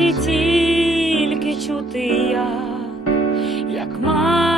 і тільки чути я, як має.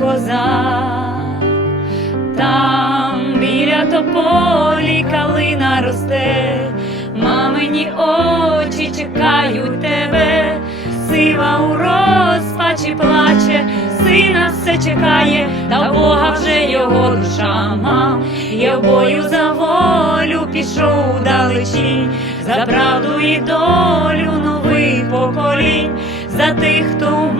Козак, там біля тополі калина росте, мамині очі чекають тебе, сива у розпачі плаче, сина все чекає, та Бога вже його душа. Мам. Я бою за волю пішов далечінь, за правду і долю нових поколінь, за тих, хто в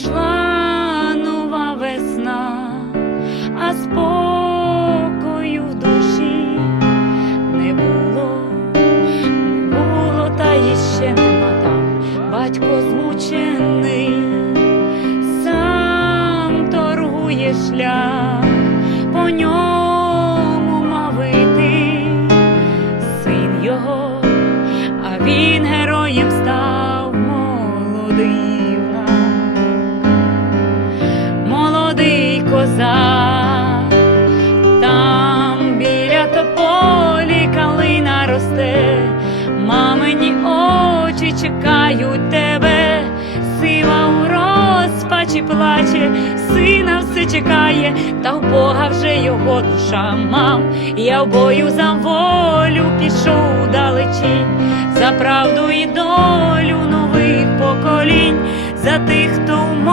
прийшла нова весна, а спокою в душі не було, не було, та іще нема там. Батько змучений, сам торгує шлях, по ньому мав іти його, а він героєм став молодий чекають тебе, сива у розпачі плаче, сина все чекає, та в Бога вже його душа мав. Я в бою за волю пішов далечінь, за правду і долю нових поколінь, за тих, хто в